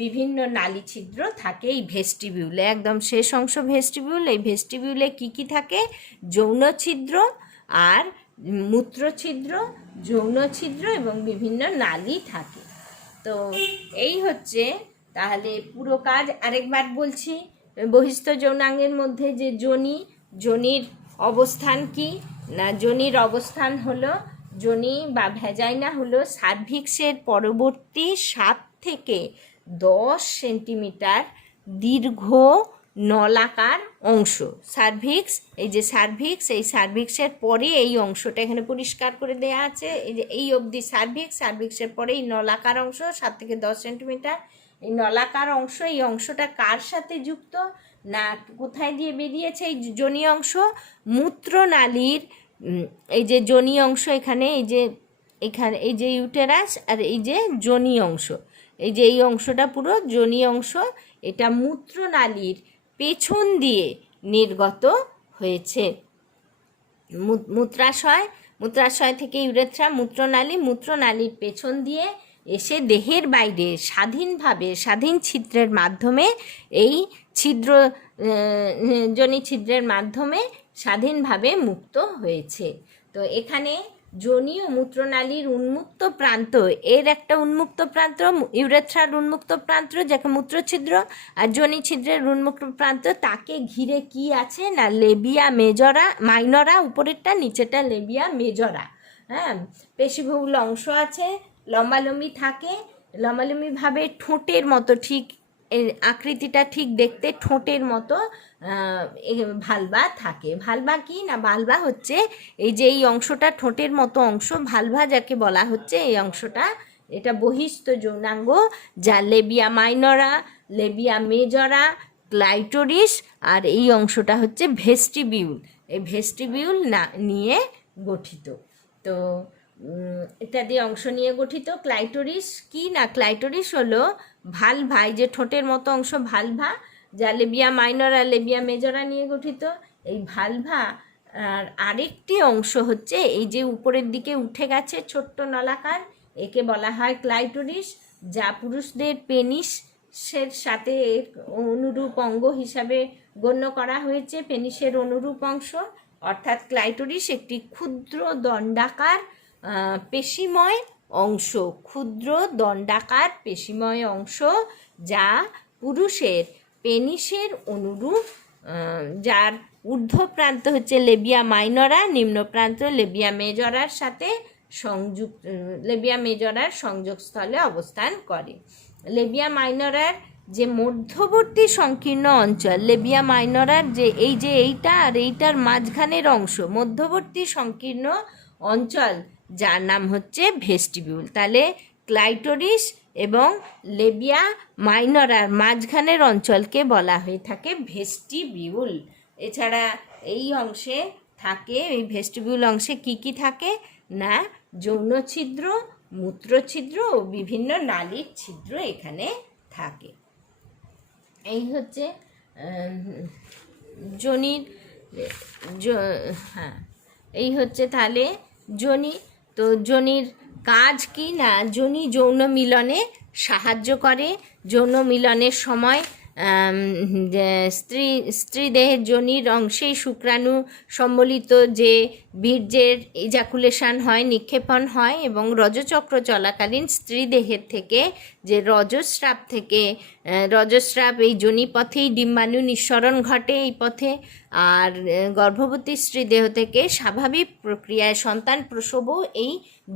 বিভিন্ন নালী ছিদ্র থাকে এই ভেস্টিবিউলে। একদম শেষ অংশ ভেস্টিবিউল। এই ভেস্টিবিউলে কি থাকে? যৌন ছিদ্র আর মূত্র ছিদ্র, যৌন ছিদ্র এবং বিভিন্ন নালী থাকে। তো এই হচ্ছে তাহলে পুরো কাজ। আরেকবার বলছি, বহিস্থ যৌনাঙ্গের মধ্যে যে যোনির অবস্থান কি না, যোনির অবস্থান হলো, যোনি বা ভ্যাজাইনা হলো সার্ভিক্সের পরবর্তী 7 থেকে 10 সেন্টিমিটার দীর্ঘ নলাকার অংশ। সার্ভিক্স, এই যে সার্ভিক্স, এই সার্ভিক্সের পরে এই অংশটা এখানে পরিষ্কার করে দেওয়া আছে, এই যে এই অবধি সার্ভিক্সের পরে এই নলাকার অংশ 7 থেকে 10 সেন্টিমিটার। এই নলাকার অংশ, এই অংশটা কার সাথে যুক্ত না, কোথায় দিয়ে বেরিয়েছে এই যোনি অংশ? মূত্রনালীর, এই যে যোনি অংশ এখানে, এই যে ইউটেরাস আর এই যে যোনি অংশ, এই যে এই অংশটা পুরো যোনি অংশ, এটা মূত্রনালীর পেছন দিয়ে নির্গত হয়েছে। মূত্রাশয় থেকে ইউরেথ্রা, মূত্রনালীর পেছন দিয়ে এসে দেহের বাইরে স্বাধীন ছিদ্রের মাধ্যমে, এই যোনি ছিদ্রের মাধ্যমে স্বাধীনভাবে মুক্ত হয়েছে। তো এখানে যোনি ও মূত্রনালীর উন্মুক্ত প্রান্ত, এর একটা উন্মুক্ত প্রান্ত, ইউরেথ্রার উন্মুক্ত প্রান্ত যাকে মূত্রছিদ্র, আর যোনি ছিদ্রের উন্মুক্ত প্রান্ত, তাকে ঘিরে কি আছে না লেবিয়া মাইনরা, উপরেরটা, নিচেটা লেবিয়া মেজরা। হ্যাঁ, পেশিবহুল অংশ আছে, লম্বালম্বি থাকে, লম্বালম্বিভাবে ঠোঁটের মতো, ঠিক এর আকৃতিটা ঠিক দেখতে ঠোঁটের মতো ভালভা থাকে। ভালভা কি না, ভালভা হচ্ছে এই যে এই অংশটা ঠোঁটের মতো অংশ, ভালভা যাকে বলা হচ্ছে, এই অংশটা, এটা বহিস্থ যৌনাঙ্গ, যা লেবিয়া মাইনরা, লেবিয়া মেজরা, ক্লাইটোরিস, আর এই অংশটা হচ্ছে ভেস্টিবিউল। এই ভেস্টিবিউল নিয়ে গঠিত। তো ইত্যাদি অংশ নিয়ে গঠিত। ক্লাইটোরিস কি না, ক্লাইটোরিস হলো ভালভা, এই যে ঠোঁটের মতো অংশ ভালভা, যা লেবিয়া মাইনরা, লেবিয়া মেজরা নিয়ে গঠিত। এই ভালভা আর আরেকটি অংশ হচ্ছে এই যে উপরের দিকে উঠে গেছে ছোট্ট নলাকার, একে বলা হয় ক্লাইটোরিস, যা পুরুষদের পেনিসের সাথে অনুরূপ অঙ্গ হিসাবে গণ্য করা হয়েছে। পেনিসের অনুরূপ অংশ অর্থাৎ ক্লাইটোরিস একটি ক্ষুদ্র দণ্ডাকার পেশিময় অংশ, যা পুরুষের পেনিসের অনুরূপ, যার ঊর্ধ্ব প্রান্ত হচ্ছে লেবিয়া মাইনরা, নিম্ন প্রান্ত লেবিয়া মেজরার সাথে লেবিয়া মেজরার সংযোগস্থলে অবস্থান করে। লেবিয়া মাইনরার যে মধ্যবর্তী সংকীর্ণ অঞ্চল, লেবিয়া মাইনরার যে এইটা আর এইটার মাঝখানের অংশ, মধ্যবর্তী সংকীর্ণ অঞ্চল, যার নাম হচ্ছে ভেস্টিবিউল। তাহলে ক্লাইটোরিস এবং লেবিয়া মাইনরার মাঝখানের অঞ্চলকে বলা হয়ে থাকে ভেস্টিবিউল। এছাড়া এই অংশে থাকে, এই ভেস্টিবিউল অংশে কি থাকে না, যৌন ছিদ্র, মূত্রছিদ্র ও বিভিন্ন নালীর ছিদ্র এখানে থাকে। এই হচ্ছে যোনির, হ্যাঁ এই হচ্ছে তাহলে যোনি। তো যোনির কাজ কি না, যোনি যৌন মিলনে সাহায্য করে। যৌন মিলনের সময় স্ত্রী দেহের যোনির অংশেই শুক্রাণু সম্বলিত যে বীর্যের ইজাকুলেশন হয়, নিক্ষেপণ হয়, এবং রজচক্র চলাকালীন স্ত্রী দেহের থেকে যে রজস্রাব এই যোনিপথেই ডিম্বাণু নিঃসরণ ঘটে এই পথে। আর গর্ভবতী স্ত্রী দেহ থেকে স্বাভাবিক প্রক্রিয়ায় সন্তান প্রসবও এই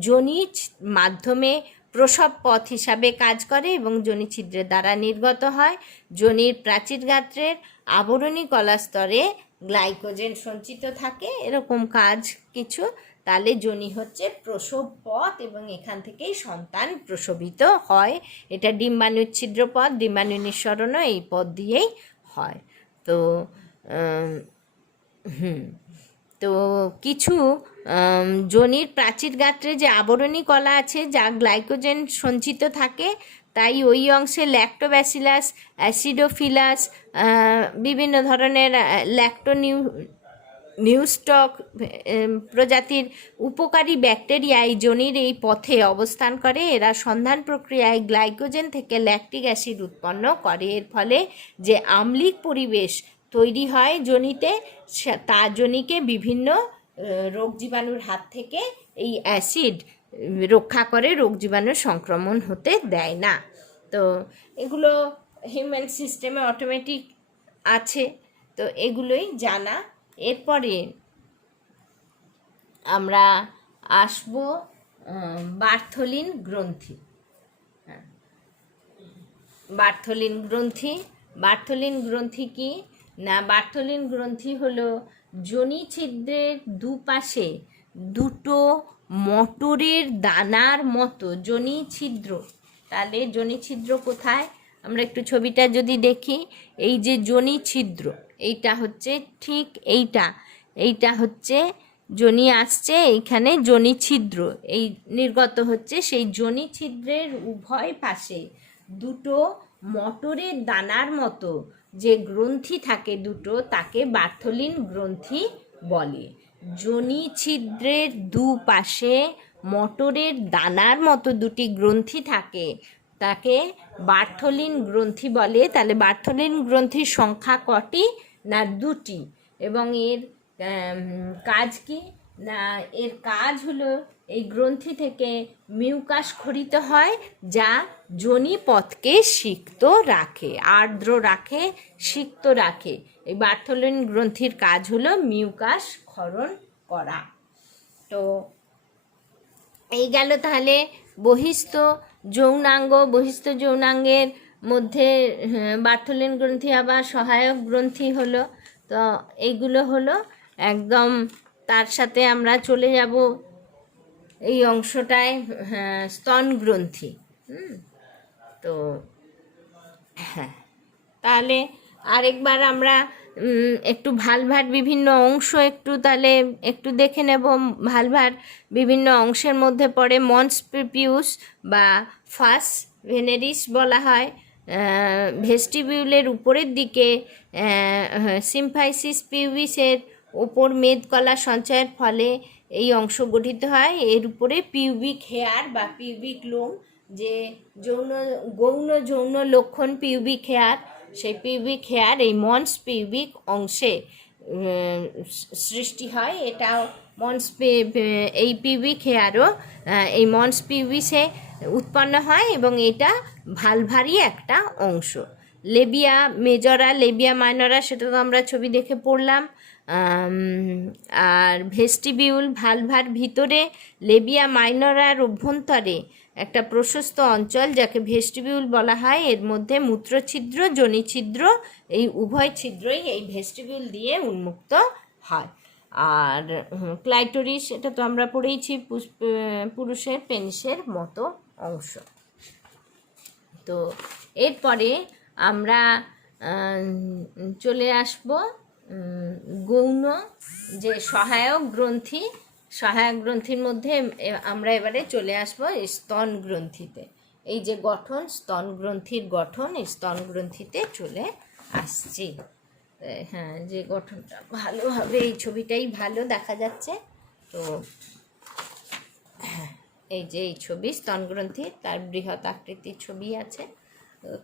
যোনির মাধ্যমে প্রসব পথ হিসাবে কাজ করে এবং যোনিছিদ্রের দ্বারা নির্গত হয়। যোনির প্রাচীর গাত্রের আবরণী কলাস্তরে গ্লাইকোজেন সঞ্চিত থাকে, এরকম কাজ কিছু। তাহলে যোনি হচ্ছে প্রসব পথ এবং এখান থেকেই সন্তান প্রসবিত হয়। এটা ডিম্বাণুর ছিদ্র পথ, ডিম্বাণু নিঃসরণও এই পথ দিয়েই হয়। তো কিছু যোনির প্রাচীর গাত্রে যে আবরণী কলা আছে যা গ্লাইকোজেন সঞ্চিত থাকে, তাই ওই অংশে ল্যাক্টোব্যাসিলাস, অ্যাসিডোফিলাস, বিভিন্ন ধরনের নিউস্টক প্রজাতির উপকারী ব্যাকটেরিয়া এই যোনির এই পথে অবস্থান করে। এরা সন্ধান প্রক্রিয়ায় গ্লাইকোজেন থেকে ল্যাকটিক অ্যাসিড উৎপন্ন করে। এর ফলে যে আম্লিক পরিবেশ তৈরি হয় যোনিতে, তা যোনিকে বিভিন্ন রোগ জীবাণুর হাত থেকে এই অ্যাসিড রক্ষা করে, রোগ জীবাণুর সংক্রমণ হতে দেয় না। তো এগুলো হিউম্যান সিস্টেমে অটোমেটিক আছে, তো এগুলোই জানা। এরপরে আমরা আসব বার্থলিন গ্রন্থি। বার্থলিন গ্রন্থি কি না, বার্থলিন গ্রন্থি হলো যোনি ছিদ্রের দুপাশে দুটো মটরের দানার মতো যোনি ছিদ্র। তাহলে যোনি ছিদ্র কোথায়, আমরা একটু ছবিটা যদি দেখি, এই যে যোনি ছিদ্র, এইটা হচ্ছে ঠিক এইটা হচ্ছে যোনি আসছে, এইখানে যোনি ছিদ্র এই নির্গত হচ্ছে। সেই যোনি ছিদ্রের উভয় পাশে দুটো মটরের দানার মতো যে গ্রন্থি থাকে দুটো, তাকে বার্থলিন গ্রন্থি বলে। যোনি ছিদ্রের দুপাশে মটরের দানার মতো দুটি গ্রন্থি থাকে, তাকে বার্থলিন গ্রন্থি বলে। তাহলে বার্থলিন গ্রন্থির সংখ্যা কটি না, দুটি। এবং এর কাজ কি না, এর কাজ হলো এই গ্রন্থি থেকে মিউকাস খরিত হয়, যা যোনিপথকে সিক্ত রাখে, আর্দ্র রাখে, সিক্ত রাখে। এই বার্থলিন গ্রন্থির কাজ হলো মিউকাস ক্ষরণ করা। তো এই গেল তাহলে বহিস্থ যৌনাঙ্গের মধ্যে বার্থলিন গ্রন্থি আবার সহায়ক গ্রন্থি হলো। তো এইগুলো হলো একদম। তার সাথে আমরা চলে যাব এই অংশটায় স্তন গ্রন্থি। তো হ্যাঁ, তাহলে আরেকবার আমরা একটু ভালভার বিভিন্ন অংশ একটু দেখে নেব। ভালভার বিভিন্ন অংশের মধ্যে পড়ে মন্স পিউস বা ফাস ভেনেরিস বলা হয়। ভেস্টিবিউলের উপরের দিকে সিম্ফাইসিস পিউবিসের ওপর মেদকলা সঞ্চয়ের ফলে এই অংশ গঠিত হয়। এর উপরে পিউবিক হেয়ার বা পিউবিক লোম, যে গৌণ যৌন লক্ষণ পিউবিক হেয়ার, সেই পিউবিক হেয়ার এই মন্স পিউবিক অংশে সৃষ্টি হয়। এটাও এই পিউবিক হেয়ারও এই মন্স পিউবিসে উৎপন্ন হয় এবং এটা ভালভারই একটা অংশ। লেবিয়া মেজরা, লেবিয়া মাইনরা, সেটা তো আমরা ছবি দেখে পড়লাম। আর ভেস্টিবিউল, ভালভার ভিতরে লেবিয়া মাইনরার অভ্যন্তরে একটা প্রশস্ত অঞ্চল যাকে ভেস্টিবিউল বলা হয়। এর মধ্যে মূত্রছিদ্র, যোনিছিদ্র, এই উভয় ছিদ্রই এই ভেস্টিবিউল দিয়ে উন্মুক্ত হয়। আর ক্লাইটোরিস, এটা তো আমরা পড়েইছি, পুরুষের পেনিসের মতো অংশ। তো এরপরে আমরা চলে আসব গৌণ যে সহায়ক গ্রন্থি, সহায়ক গ্রন্থির মধ্যে আমরা এবারে চলে আসব স্তন গ্রন্থিতে। এই যে গঠন, স্তন গ্রন্থির গঠন, এই স্তন গ্রন্থিতে চলে আসছি। হ্যাঁ, যে গঠনটা ভালোভাবে, এই ছবিটাই ভালো দেখা যাচ্ছে। তো এই যে এই ছবি স্তন গ্রন্থি, তার বৃহৎ আকৃতির ছবি আছে।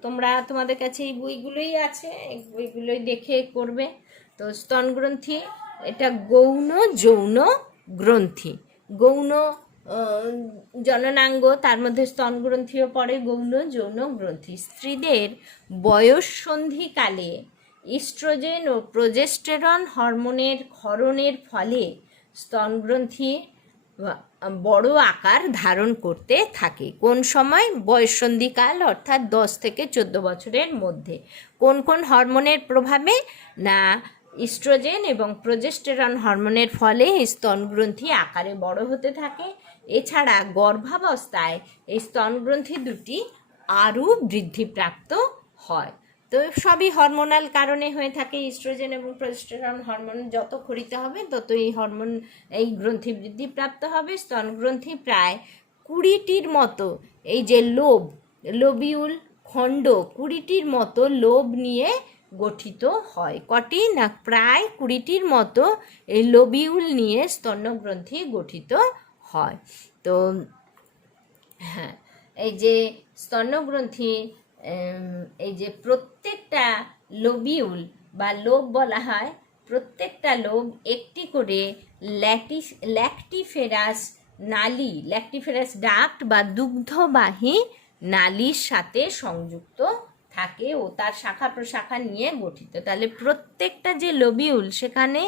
তোমরা, তোমাদের কাছে এই বইগুলোই আছে, এই বইগুলোই দেখে করবে। তো স্তন গ্রন্থি এটা গৌণ যৌন গ্রন্থি। গৌণ জননাঙ্গ, তার মধ্যে স্তন গ্রন্থিও পড়ে, গৌণ যৌন গ্রন্থি। স্ত্রীদের বয়ঃসন্ধিকালে ইস্ট্রোজেন ও প্রোজেস্টেরন হরমোনের ক্ষরণের ফলে স্তন গ্রন্থি বড় আকার ধারণ করতে থাকে। কোন সময়? বয়ঃসন্ধিকাল, অর্থাৎ 10 থেকে 14 বছরের মধ্যে। কোন কোন হরমোনের প্রভাবে? না, ইস্ট্রোজেন এবং প্রোজেস্টেরন হরমোনের ফলে স্তন গ্রন্থি আকারে বড় হতে থাকে। এছাড়া গর্ভাবস্থায় এই স্তন গ্রন্থি দুটি আরও বৃদ্ধিপ্রাপ্ত হয়। তো সবই হরমোনাল কারণে হয়ে থাকে। ইস্ট্রোজেন এবং প্রোজেস্টেরন হরমোন যত ক্ষরিত হবে তত এই গ্রন্থি বৃদ্ধিপ্রাপ্ত হবে। স্তন গ্রন্থি প্রায় 20টির মতো, এই যে লোবিউল খণ্ড 20টির মতো লোব নিয়ে গঠিত হয়। কটি? না, প্রায় 20টির মতো এই লোবিউল নিয়ে স্তন্যগ্রন্থি গঠিত হয়। তো হ্যাঁ, এই যে স্তন্যগ্রন্থি, এই যে প্রত্যেকটা লোবিউল বা লোব বলা হয়, প্রত্যেকটা লোব একটি করে ল্যাক্টিফেরাস নালী, ল্যাক্টিফেরাস ডাক্ট বা দুগ্ধবাহী নালীর সাথে সংযুক্ত থাকে ও তার শাখা প্রশাখা নিয়ে গঠিত। তাহলে প্রত্যেকটা যে লোবিউল, সেখানে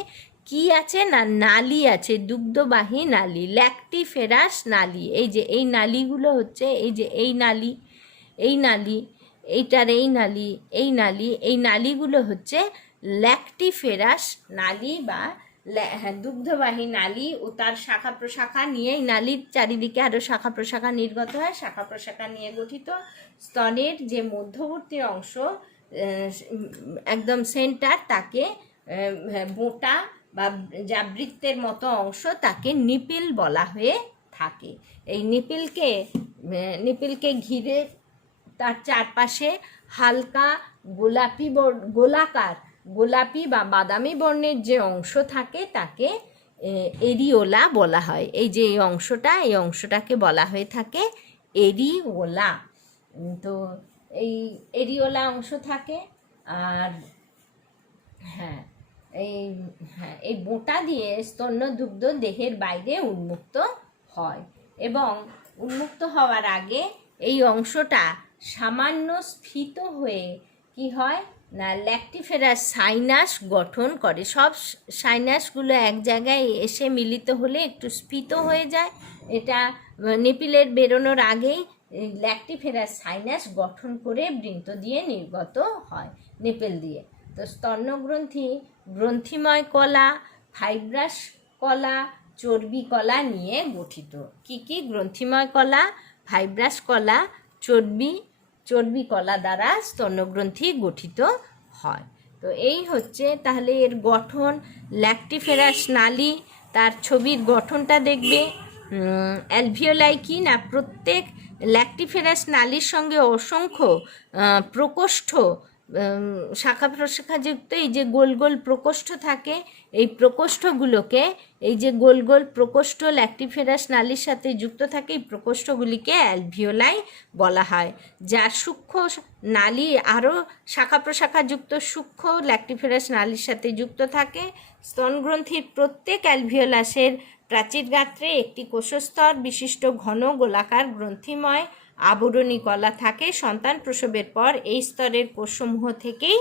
কি আছে? না, নালী আছে, দুগ্ধবাহী নালী, ল্যাক্টিফেরাস নালী। এই যে এই নালীগুলো হচ্ছে, এই যে এই নালী, এই নালী, এইটার এই নালী, এই নালী, এই নালীগুলো হচ্ছে ল্যাক্টিফেরাস নালী বা দুগ্ধবাহী নালী ও তার শাখা প্রশাখা নিয়ে, এই নালীর চারিদিকে আরও শাখা প্রশাখা নির্গত হয়, শাখা প্রশাখা নিয়ে গঠিত। স্তনের যে মধ্যবর্তী অংশ, একদম সেন্টার, তাকে বোঁটা বা যা বৃত্তের মতো অংশ, তাকে নিপিল বলা হয়ে থাকে। এই নিপিলকে ঘিরে তার চারপাশে হালকা গোলাপি বা বাদামি বর্ণের যে অংশ থাকে তাকে এরিওলা বলা হয়। এই যে এই অংশটাকে বলা হয়ে থাকে এরিওলা। তো এই এরিওলা অংশ থাকে। আর এই বোঁটা দিয়ে স্তন্যদুগ্ধ দেহের বাইরে উন্মুক্ত হয় এবং উন্মুক্ত হওয়ার আগে এই অংশটা সামান্য স্ফীত হয়ে কি হয়? না, ল্যাক্টিফেরাস সাইনাস গঠন করে। সব সাইনাসগুলো এক জায়গায় এসে মিলিত হলে একটু স্ফীত হয়ে যায়। এটা নিপিলের বেরোনোর আগেই ল্যাক্টিফেরাস সাইনাস গঠন করে বৃন্ত দিয়ে নির্গত হয়, নিপেল দিয়ে। তো স্তন্যগ্রন্থি গ্রন্থিময় কলা, ফাইব্রাস কলা, চর্বি কলা নিয়ে গঠিত। কি কি? গ্রন্থিময় কলা, ফাইব্রাস কলা, চর্বি কলা দ্বারা স্তন্যগ্রন্থি গঠিত হয়। তো এই হচ্ছে তাহলে এর গঠন। ল্যাক্টিফেরাস নালী, তার ছবির গঠনটা দেখবে। অ্যালভিওলাই কি? না, প্রত্যেক ল্যাক্টিফেরাস নালীর সঙ্গে অসংখ্য প্রকোষ্ঠ, শাখা প্রশাখাযুক্ত এই যে গোল গোল প্রকোষ্ঠ থাকে, এই প্রকোষ্ঠগুলোকে, এই যে গোল গোল প্রকোষ্ঠ ল্যাক্টিফেরাস নালীর সাথে যুক্ত থাকে, এই প্রকোষ্ঠগুলিকে অ্যালভিওলাই বলা হয়। যার সূক্ষ্ম নালী আরও শাখা প্রশাখাযুক্ত সূক্ষ্ম ল্যাক্টিফেরাস নালীর সাথে যুক্ত থাকে। স্তনগ্রন্থির প্রত্যেক অ্যালভিওলাসের প্রাচীর গাত্রে একটি কোষস্তর বিশিষ্ট ঘন গোলাকার গ্রন্থিময় আবরণী কলা থাকে। সন্তান প্রসবের পর এই স্তরের কোষসমূহ থেকেই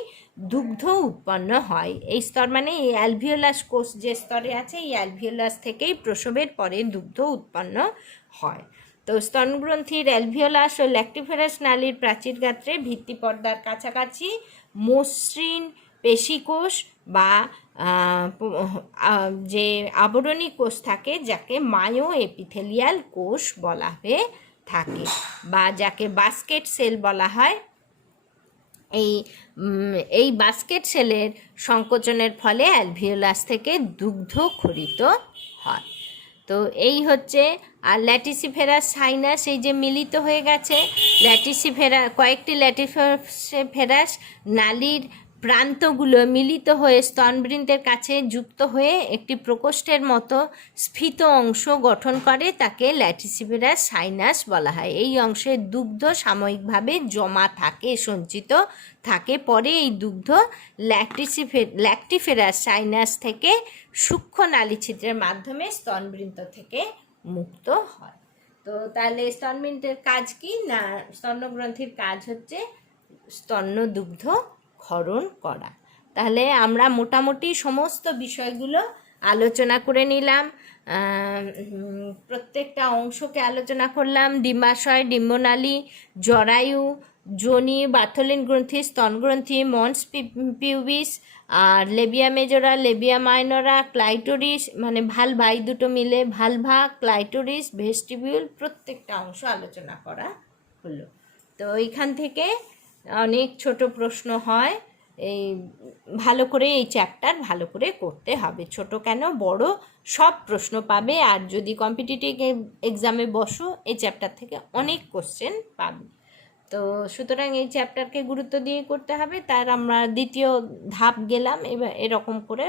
দুগ্ধ উৎপন্ন হয়। এই স্তর মানে এই অ্যালভিওলাস কোষ যে স্তরে আছে, এই অ্যালভিওলাস থেকেই প্রসবের পরে দুগ্ধ উৎপন্ন হয়। তো স্তনগ্রন্থির অ্যালভিওলাস ও ল্যাক্টিফেরাস নালীর প্রাচীর গাত্রে ভিত্তিপর্দার কাছাকাছি মসৃণ পেশিকোষ বা যে আবরণী কোষ থাকে, যাকে মায়ো এপিথেলিয়াল কোষ বলা হয়ে থাকে বা যাকে বাস্কেট সেল বলা হয়। এই বাস্কেট সেলের সংকোচনের ফলে অ্যালভিওলাস থেকে দুগ্ধ ক্ষরিত হয়। তো এই হচ্ছে। আর ল্যাটিসিফেরাস সাইনাস এই যে মিলিত হয়ে গেছে, কয়েকটি ল্যাটিসিফেরাস নালীর প্রান্তগুলো মিলিত হয়ে স্তনবৃন্তের কাছে যুক্ত হয়ে একটি প্রকোষ্ঠের মতো স্ফীত অংশ গঠন করে, তাকে ল্যাটিসিফেরাস সাইনাস বলা হয়। এই অংশে দুগ্ধ সাময়িকভাবে জমা থাকে, সঞ্চিত থাকে। পরে এই দুগ্ধ ল্যাক্টিফেরাস সাইনাস থেকে সূক্ষ্ম নালীছিদ্রের মাধ্যমে স্তনবৃন্ত থেকে মুক্ত হয়। তো তাহলে স্তনবৃন্তের কাজ কি না, স্তন্যগ্রন্থির কাজ হচ্ছে স্তন্যদুগ্ধ ক্ষরণ করা। তাহলে আমরা মোটামুটি সমস্ত বিষয়গুলো আলোচনা করে নিলাম, প্রত্যেকটা অংশকে আলোচনা করলাম। ডিম্বাশয়, ডিম্বনালী, জরায়ু, যোনি, বার্থোলিন গ্রন্থি, স্তনগ্রন্থি, মন্স পিউবিস, আর লেবিয়া মেজরা, লেবিয়া মাইনরা, ক্লাইটোরিস মানে ভালভা, এই দুটো মিলে ভালভা, ক্লাইটোরিস, ভেস্টিবিউল, প্রত্যেকটা অংশ আলোচনা করা হলো। তো এইখান থেকে অনেক ছোট প্রশ্ন হয়, এই ভালো করে এই চ্যাপ্টার ভালো করে করতে হবে। ছোট কেন বড় সব প্রশ্ন পাবে। আর যদি কম্পিটিটিভ এক্সামে বসো এই চ্যাপ্টার থেকে অনেক কোশ্চেন পাবে। তো সুতরাং এই চ্যাপ্টারকে গুরুত্ব দিয়ে করতে হবে। তার আমরা দ্বিতীয় ধাপ গেলাম। এবার এরকম করে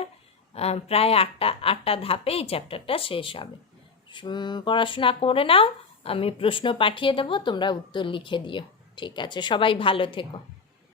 প্রায় আটটা ধাপে এই চ্যাপ্টারটা শেষ হবে। পড়াশোনা করে নাও, আমি প্রশ্ন পাঠিয়ে দেবো, তোমরা উত্তর লিখে দিও। ঠিক আছে, সবাই ভালো থেকো।